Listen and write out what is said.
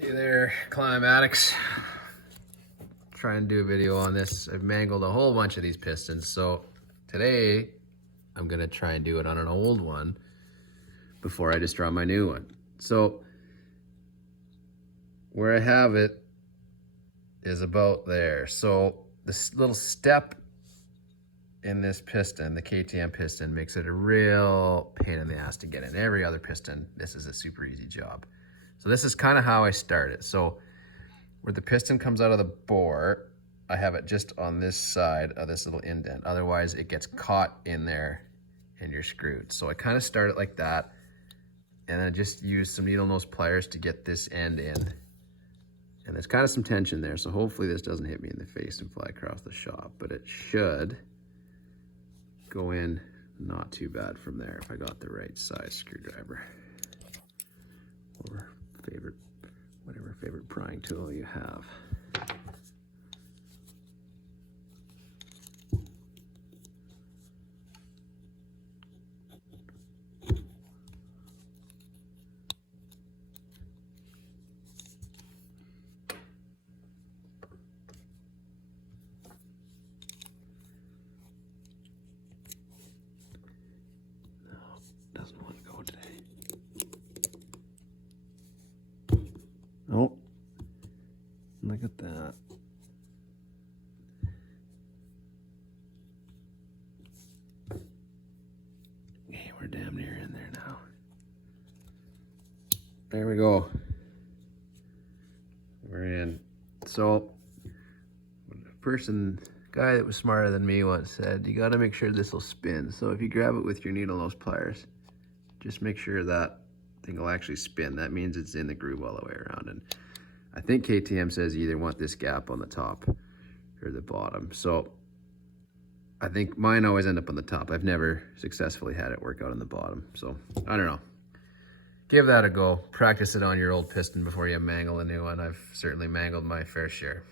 Hey there, Climatics. Try and do a video on this. I've mangled a whole bunch of these pistons, so today I'm gonna try and do it on an old one before I just draw my new one. So where I have it is about there. So this little step in this piston, the KTM piston, makes it a real pain in the ass to get in. Every other piston, this is a super easy job. So this is kind of how I start it. So where the piston comes out of the bore, I have it just on this side of this little indent. Otherwise it gets caught in there and you're screwed. So I kind of start it like that, and I just use some needle nose pliers to get this end in. And there's kind of some tension there, so hopefully this doesn't hit me in the face and fly across the shop, but it should go in not too bad from there if I got the right size screwdriver. Or whatever favorite prying tool you have. Doesn't want to go today. Oh, look at that. Okay, we're damn near in there now. There we go. We're in. So, guy that was smarter than me once said, you gotta make sure this will spin. So if you grab it with your needle nose pliers, just make sure that thing will actually spin. That means it's in the groove all the way around. And I think KTM says you either want this gap on the top or the bottom. So I think mine always end up on the top. I've never successfully had it work out on the bottom. So I don't know. Give that a go. Practice it on your old piston before you mangle a new one. I've certainly mangled my fair share.